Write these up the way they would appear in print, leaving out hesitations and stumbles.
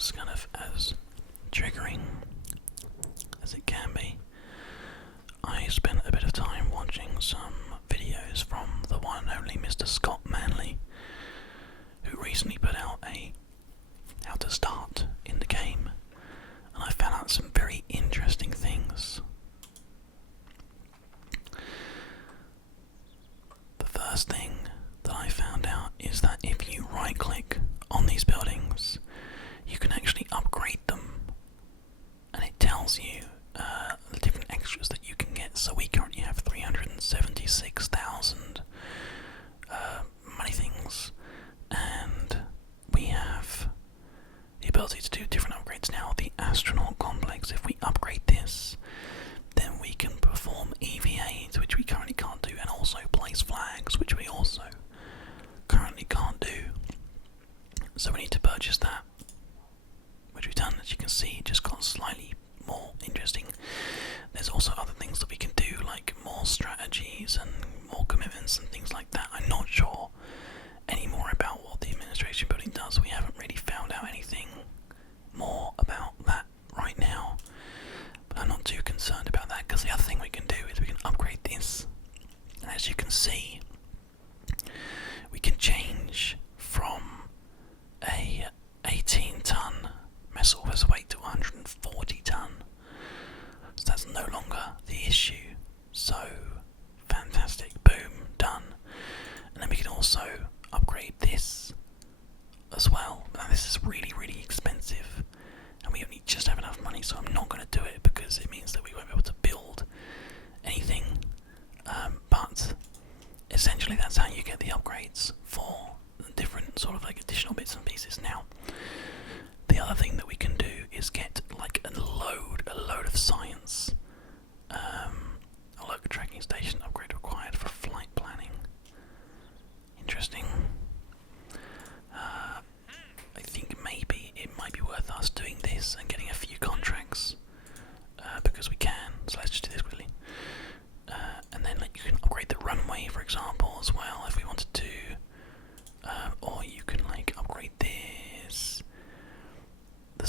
was kind of as triggering as it can be. I spent a bit of time watching some videos from the one and only Mr. Scott Manley, who recently put out a how to start in the game, and I found out some very interesting things. The first thing that I found out is that if you right click on these buildings, you can actually upgrade them, and it tells you the different extras that you can get. So we currently have 376,000 money things, and we have the ability to do different upgrades now. The astronaut complex, if we upgrade this, then we can perform EVAs, which we currently can't do, and also place flags, which we also currently can't do. So we need to purchase that, which we've done. As you can see, it just got slightly more interesting. There's also other things that we can do, like more strategies and more commitments and things like that. I'm not sure any more about what the administration building does. We haven't really found out anything more about that right now, but I'm not too concerned about that, because the other thing we can do is we can upgrade this, and as you can see, we can change from a 18-ton vessel weight to 140-ton. So that's no longer the issue. So fantastic, boom, done. And then we can also upgrade this as well. Now this is really, really expensive, and we only just have enough money, so I'm not going to do it because it means that we won't be able to build anything. But essentially that's how you get the upgrades for the different sort of like additional bits and pieces. Now, the other thing that we can do is get like a load of science. A local tracking station upgrade required for flight planning. Interesting. I think maybe it might be worth us doing this and getting a few contracts, because we can. So let's just do this quickly. And then like, you can upgrade the runway, for example, as well, if we wanted to. Or you can like upgrade this. The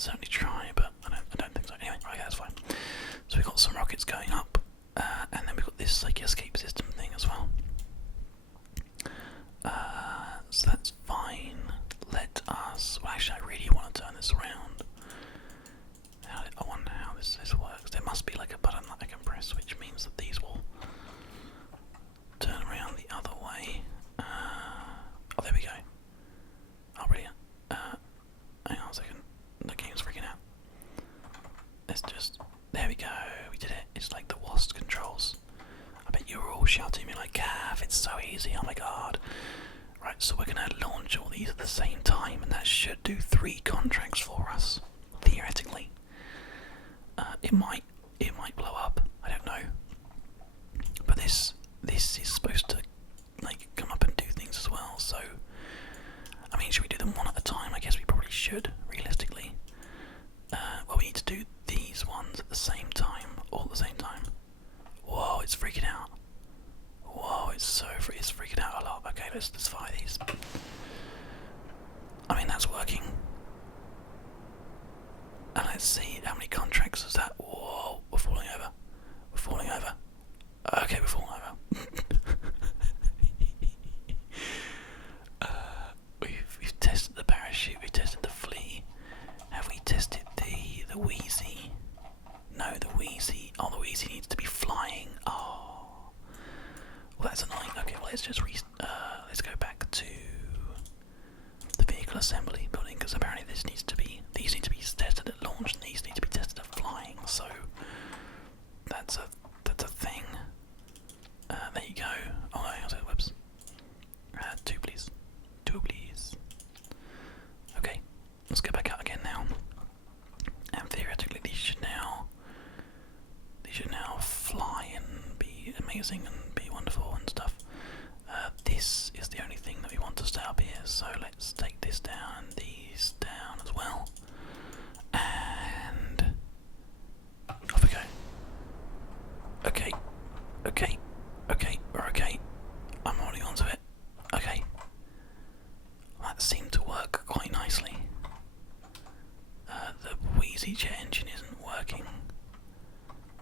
certainly try, but I don't think so. Anyway, right, that's fine. So we've got some rockets going up, and then we've got this like escape system thing as well. So that's fine. Let us. Well, actually, I really want to turn this around. I wonder how this works. There must be like a button that I can press, which means that these will turn around the other way. Oh, there we go. Oh, brilliant. Hang on a second. The game's freaking out. Let's just. There we go. We did it. It's like the WASD controls. I bet you were all shouting at me like, Gav, it's so easy. Oh my god. Right, so we're going to launch all these at the same time, and that should do 3 contracts for us, theoretically. It might blow up. I don't know. But this is supposed to like come up and do things as well. So, I mean, should we do them one at a time? I guess we probably should, realistically. Well, we need to do these ones at the same time, all at the same time. Whoa, it's freaking out. Whoa, it's freaking out a lot. Okay, let's fire these. I mean, that's working. And let's see how many contracts is that. Whoa, we're falling over. We're falling over. Okay, we're falling over. We've tested the parachute. We've tested the flea. Have we tested the Wheezy? No, the Wheezy. Oh, the Wheezy needs to be flying. Oh, well, that's annoying. Okay, well, let's just let's go back to the vehicle assembly building, because apparently these need to be tested at launch, and these need to be tested at flying. So that's a thing. There you go. Oh no, whoops. 2 please. 2 please. Okay, let's go back out again now. And theoretically, these should now fly and be amazing and be wonderful and stuff. This is the only thing that we want to stay up here, so let's take this down and these down as well. And off we go. Okay, we're okay. I'm holding on to it. Okay. That seemed to work quite nicely. The Wheezy jet engine isn't working.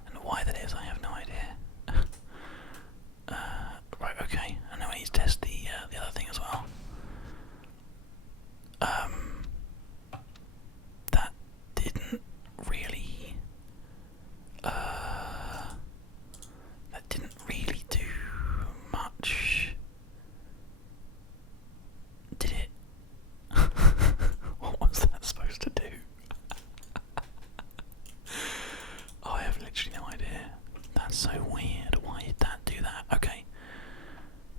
And why that is, I have no idea. Right, okay. And now we need to test the other thing as well. That didn't really do much, did it? What was that supposed to do? Oh, I have literally no idea. That's so weird. Why did that do that? Okay.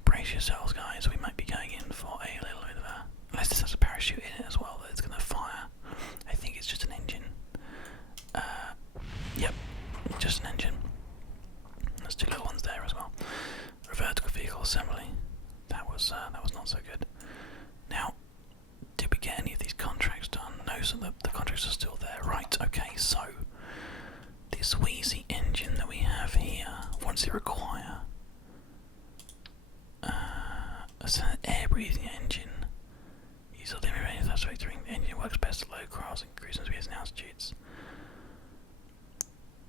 Brace yourselves, guys. We might be going in for a little bit of a... Unless this has a parachute in it as well that it's going to fire. I think it's just an engine. Yep. Just an engine. There's 2 little ones there as well. Vertical vehicle assembly. That was not so good. Now, did we get any of these contracts done? No, so the contracts are still there. Right, okay, so this Wheezy engine that we have here, what does it require? It's an air-breathing engine. Use of the engine works best at low cross and cruising speeds and altitudes.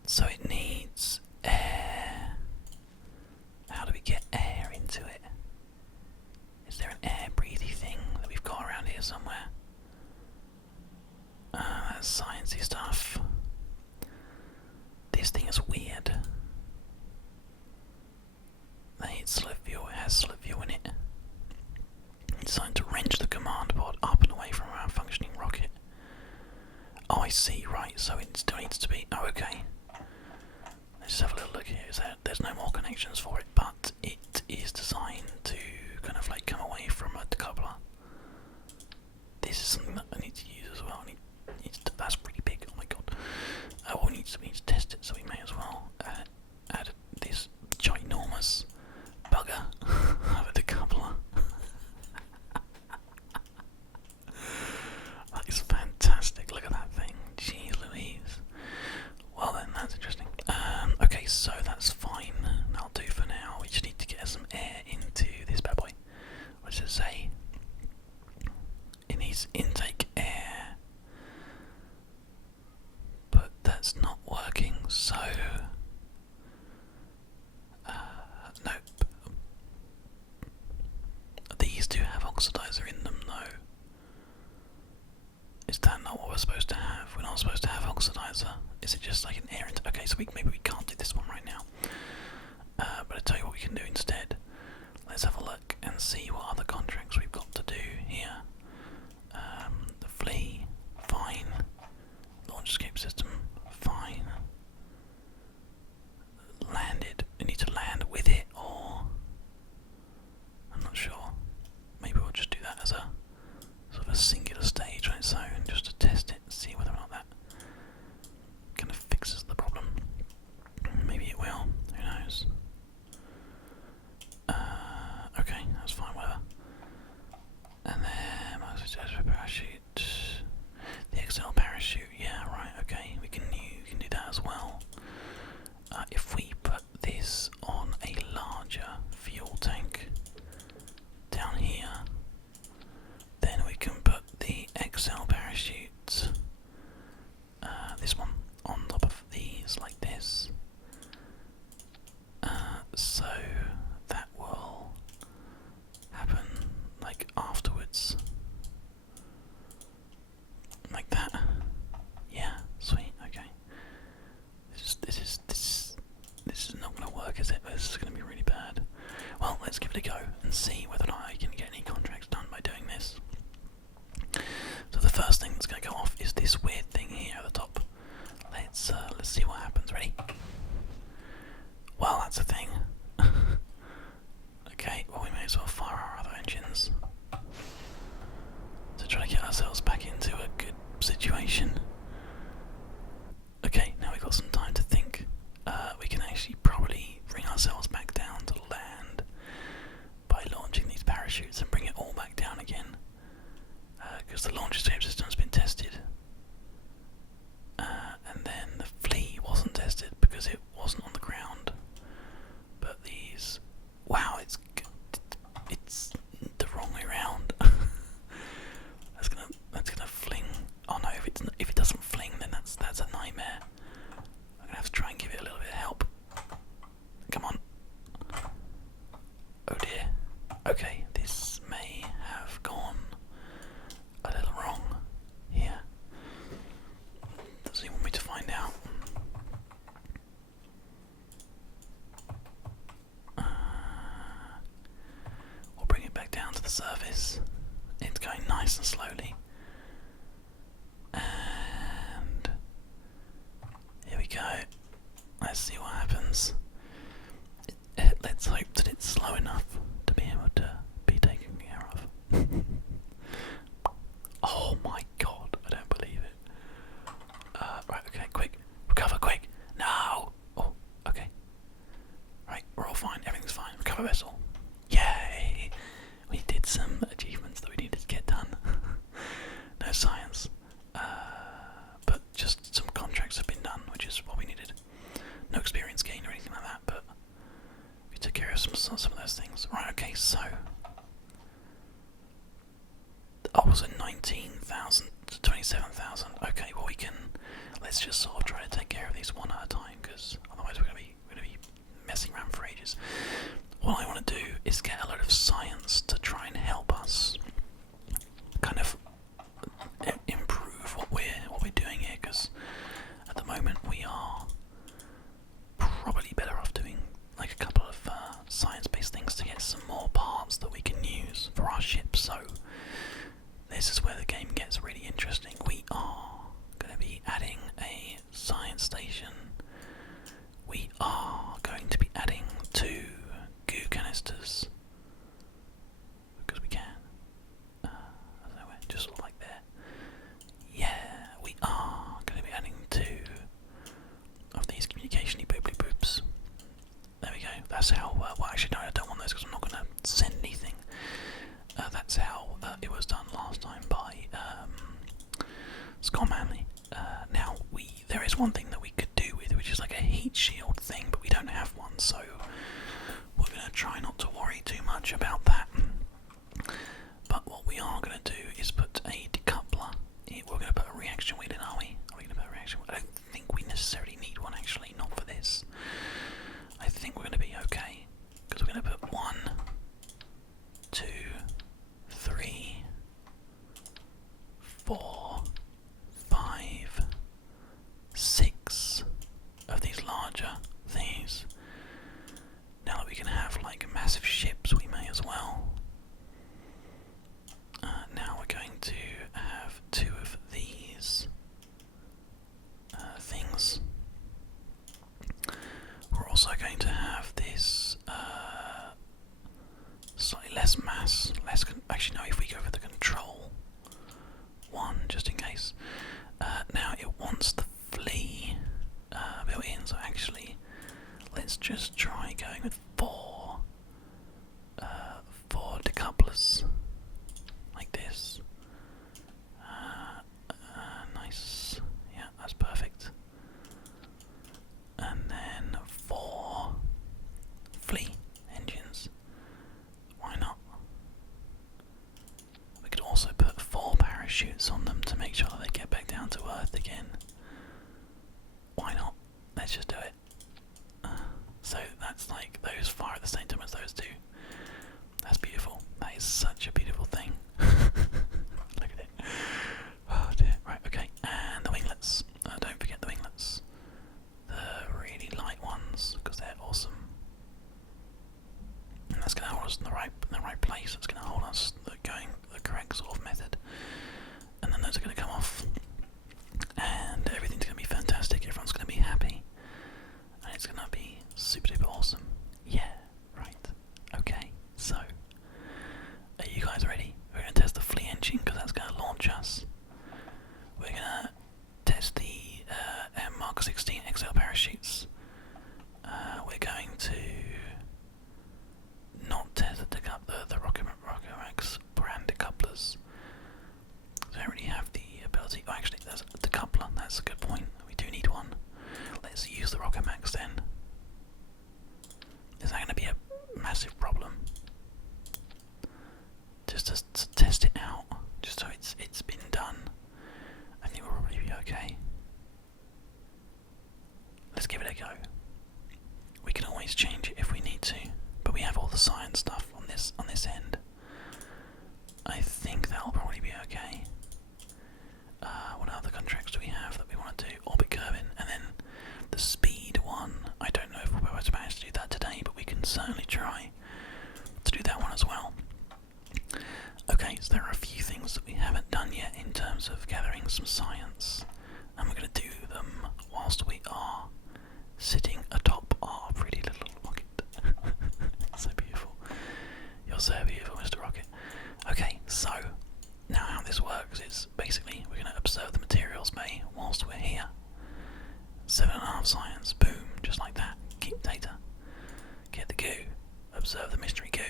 So it needs air. How do we get air into it? Is there an air-breathy thing that we've got around here somewhere? That's sciencey stuff. This thing is weird. They need slip fuel. It has slip fuel in it. It's designed to wrench the command pod up and away from our functioning rocket. Oh, I see. Right, so it still needs to be... Oh, okay. Let's just have a little look here. There's no more connections for it, but it is designed to kind of like come away from a decoupler. This is something that I need to use as well. That's pretty big. Oh my god. We need to test it, so we may as well add this ginormous bugger of a decoupler. That is fantastic. Look at that thing. Jeez Louise. Well then, that's interesting. Okay, so that's fine. That'll do for now. We just need to get some air into this bad boy. What does it say? It needs intake Is that not what we're supposed to have? We're not supposed to have oxidizer. Is it just like an air? Okay, so maybe we can't do this one right now. But I tell you what we can do instead. Let's have a look and see what other contracts we've got to do here. The flea, fine. Launch escape system, fine. Landed. We need to land with it, or I'm not sure. Maybe we'll just do that as a sort of a singular stage on its own, just to test it and see whether or not that kind of fixes the problem. Maybe it will. Who knows? Okay, that's fine. Whatever. And then parachute. The XL parachute. Yeah, right. Okay, we can do that as well. If we put this on a larger fuel tank down here, then we can put the XL parachute, this one, on top of these like this. So that will happen like afterwards. Like that. Yeah, sweet, okay. This is not gonna work, is it? This is gonna be really bad. Well, let's give it a go and see whether or not I can get any contracts done by doing this. So the first thing that's gonna go off is this weird thing here at the top. Let's see what happens. Ready? Well, that's a thing. Okay, well we may as well fire our other engines to try to get ourselves back into a good situation. Okay, now we've got some time to think. We can actually probably bring ourselves back down to land by launching these parachutes and bring it all back down again. Because the launch escape system has been tested. And then the flea wasn't tested because it wasn't on the ground. But these... Wow, it's the wrong way round. That's gonna fling. Oh no, if it doesn't fling, then that's a nightmare. I'm gonna have to try and give it a little bit of help. Come on. Oh dear. Okay, this may have gone a little wrong here. Does he want me to find out? We'll bring it back down to the surface. It's going nice and slowly. And here we go. Let's see what happens. Let's hope that it's slow enough to be able to be taken care of. Oh my god, I don't believe it. Right, okay, quick. Recover, quick. No! Oh, okay. Right, we're all fine. Everything's fine. Recover vessel. Yay! We did some achievements that we needed to get done. No science. But just some contracts have been done, which is what we needed. No experience gain or anything like that, but we took care of some of those things. Right, okay, so... Oh, was it 19,000 to 27,000? Okay, well we can... Let's just sort of try to take care of these one at a time, because otherwise we're going to be messing around for ages. What I want to do is get a lot of science to try and help us kind of improve what we're doing here, because at the moment we are probably better off doing like a couple of science-based things to get some more parts that we can use for our ship. So this is where the game gets really interesting. We are going to be adding a science station. We are going to be adding 2 goo canisters because we can. I don't know where, just sort of like there. Yeah, we are going to be adding 2 of these communication-y booply boops. There we go. That's how. Well, actually, no, I don't want those because I'm not going to send anything. That's how it was done last time by Scott Manley. Now, there is one thing that we could do with, which is like a heat shield thing, but we don't have one, so we're going to try not to worry too much about that. But what we are going to do is put a decoupler. We're going to put a reaction wheel in, are we? Are we going to put a reaction wheel? I don't think we necessarily need one, actually, not for this. I think we're going to be okay, because we're going to put 1, 2, 3, 4, nice. Now it wants the flea built in, so actually, let's just try going with four decouplers like this. Nice. Yeah, that's perfect. And then 4 flea engines. Why not? We could also put 4 parachutes on them to make sure that they get back down to Earth again. Why not? Let's just do it. So that's like those fire at the same time as those two. That's beautiful. That is such a beautiful thing. Look at it. Oh dear. Right, okay. And the winglets. Don't forget the winglets. The really light ones, because they're awesome. And that's going to hold us in the right place. It's going to hold us going the correct sort of method. And then those are going to come off. And everything's going to be fantastic. Everyone's going to be happy. And it's going to be super duper awesome. Yeah, right. Okay, so are you guys ready? We're going to test the flea engine because that's going to launch us. We're going to test the Mark 16 XL parachutes. We're going to not test the Rocket Max brand decouplers. We don't really have the ability. Oh, actually, there's a decoupler. That's a good point. We do need one. Let's use the Rocket Max then. Is that going to be a massive problem? Just to test it out, just so it's been done. I think we'll probably be okay. Let's give it a go. We can always change it if we need to, but we have all the science stuff on this end. I think that'll probably be okay. What other contracts do we have that we want to do? Orbit Kerbin, and then the speed one. I don't know if we'll be able to manage to do that today, but we can certainly try to do that one as well. Okay, so there are a few things that we haven't done yet in terms of gathering some science, and we're going to do them whilst we are sitting atop our pretty little rocket. So beautiful. You're so beautiful, Mr. Rocket. Okay, so now how this works is basically we're going to observe the materials bay whilst we're here. 7.5 science, boom, just like that. Keep data. Get the goo. Observe the mystery goo.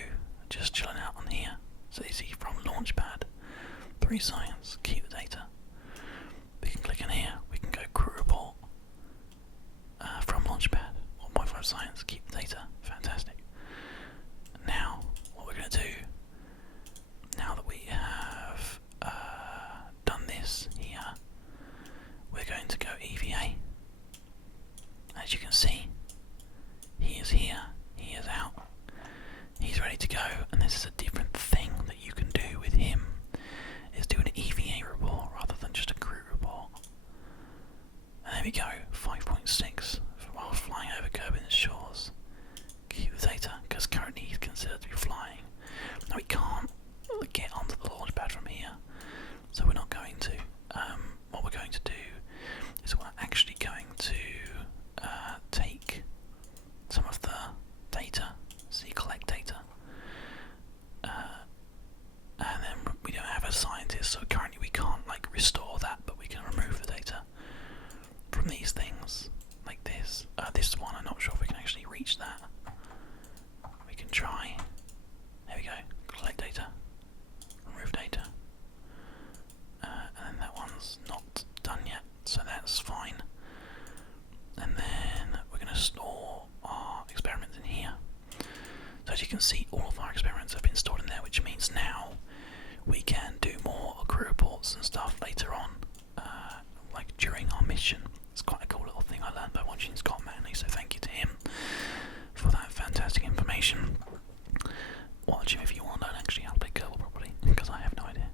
Just chilling out on here. So you see from Launchpad. 3 science, keep the data. We can click in here. We can go crew report. From Launchpad. 1.5 science, keep the data. Fantastic. Now, what we're going to do, now that we have done this here, we're going to go EVA. As you can see, he is here, he is out, he's ready to go, and this is a different thing that you can do with him, is do an EVA report rather than just a crew report. And there we go, 5.6 while flying over Kerbin's shores. Keep the data, because currently he's considered to be flying. Now we can't get onto the launch pad from here, so we're not going to. What we're going to do is we're actually going to take some of the data, so you collect data, and then we don't have a scientist, so currently we can't like restore that, but we can remove the data from these things like this. This one, I'm not sure if we can actually reach that. We can try. There we go. Collect data, remove data, and then that one's not done yet, so that's fine. And then we're going to store our experiments in here. So as you can see, all of our experiments have been stored in there, which means now we can do more crew reports and stuff later on, like during our mission. It's quite a cool little thing I learned by watching Scott Manley, so thank you to him for that fantastic information. Watch him if you want to learn actually how to play Kerbal properly, because I have no idea.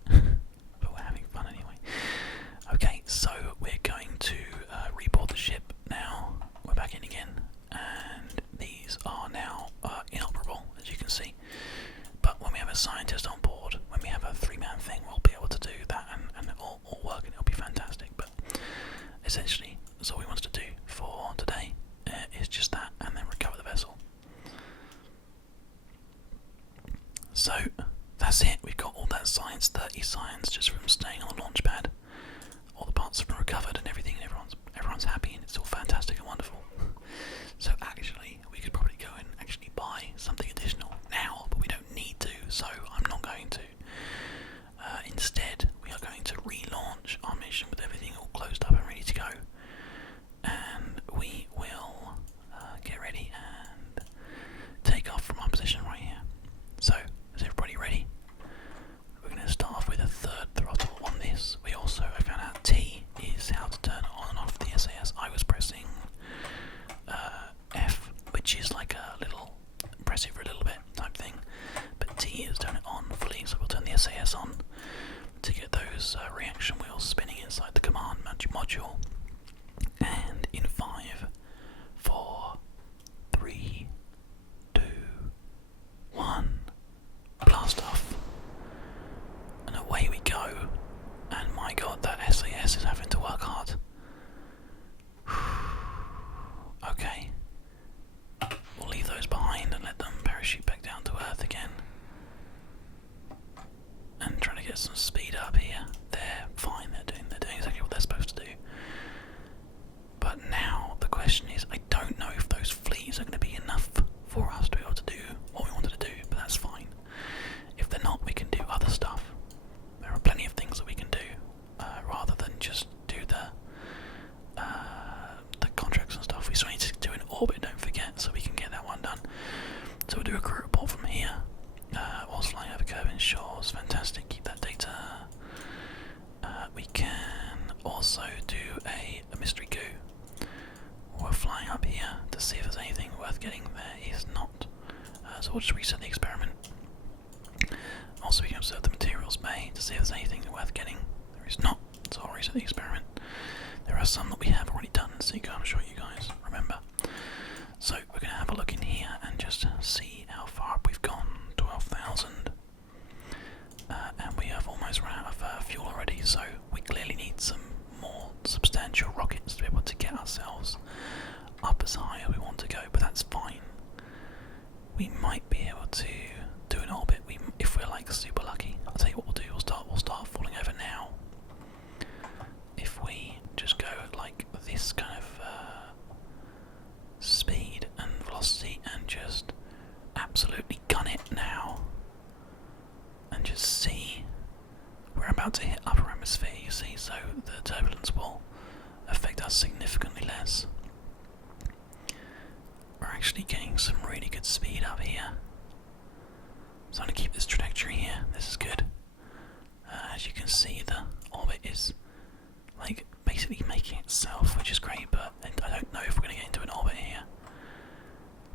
But we're having fun anyway. Okay, so we're going to reboard the ship now. We're back in again, and these are now inoperable, as you can see. But when we have a scientist on board, when we have a 3-man thing, we'll be able to do that and it'll all work and it'll be fantastic. But essentially, that's all we wanted to do for today, is just that, and then recover the vessel. So that's it. We've got all that science, 30 science, just from staying on the launch pad. module. And in 5, 4, 3, 2, 1, blast off. And away we go. And my god, that SAS is having to work hard. Okay. We'll leave those behind and let them parachute back down to Earth again. And try to get some speed up here. They're fine, they're doing exactly what they're supposed to do. But now the question is, I don't know if those fleas are going to be enough for us to be able to do what we wanted to do, but that's fine. If they're not, we can do other stuff. There are plenty of things that we can do, rather than just do the contracts and stuff. We still need to do an orbit, don't forget, so we can get that one done. So we'll do a crew report from here, whilst flying over Kerbal shores. Fantastic, keep that data. We can also do a mystery goo. We're flying up here to see if there's anything worth getting. There is not. So we'll just reset the experiment. Also, we can observe the materials bay to see if there's anything worth getting. There is not, so I'll reset the experiment. There are some that we have already done, so I'm sure you guys remember. So we're going to have a look in here and just see how far up we've gone. 12,000. And we have almost run out of fuel already, so we clearly need some more substantial rockets to be able to get ourselves up as high as we want to go, but that's fine. We might be able to do an orbit if we're like super lucky. I'll tell you what we'll do, we'll start falling over now. If we just go at like this kind of speed and velocity and just absolutely gun it now, and just see, we're about to hit upper atmosphere, you see, so the turbulence will affect us significantly less. We're actually getting some really good speed up here, so I'm going to keep this trajectory here. This is good. As you can see, the orbit is like basically making itself, which is great, but I don't know if we're going to get into an orbit here.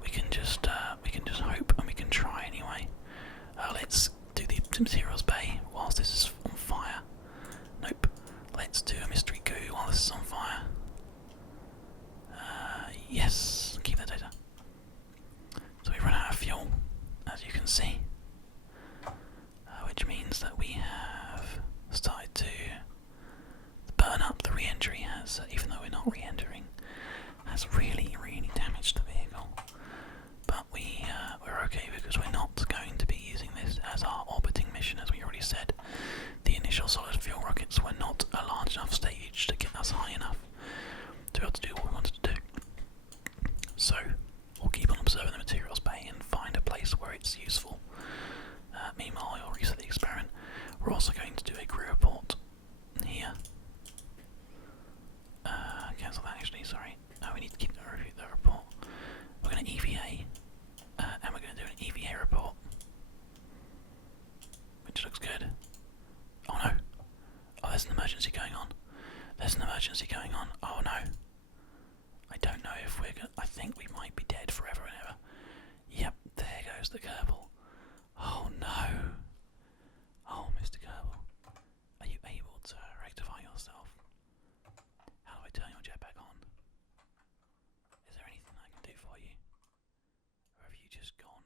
We can just hope, and we can try anyway. Let's do the materials bay whilst this is on fire. Nope. Let's do a mystery goo while this is on fire. Yes, keep that data. So we run out of fuel, as you can see, which means that we have started to burn up. The re-entry has, even though we're not re-entering, has really damaged the vehicle. But we're okay because we're not going to be using this as our orbiting mission, as we already said. The initial solid fuel rockets were not a large enough stage to get us high enough to be able to do what we wanted to do. So we'll keep on observing the materials bay and find a place where it's useful. Meanwhile, I'll reset the experiment. We're also going to do a crew report here. Cancel that actually, sorry. No, we need to keep the report. We're going to EVA, and we're going to do an EVA report, which looks good. Oh no. Oh, there's an emergency going on. There's an emergency going on. Oh no. I don't know if we're going to, I think we might be dead forever and ever. Yep, there goes the Kerbal. Oh no. Oh, Mr. Kerbal. Are you able to rectify yourself? How do I turn your jetpack on? Is there anything I can do for you? Or have you just gone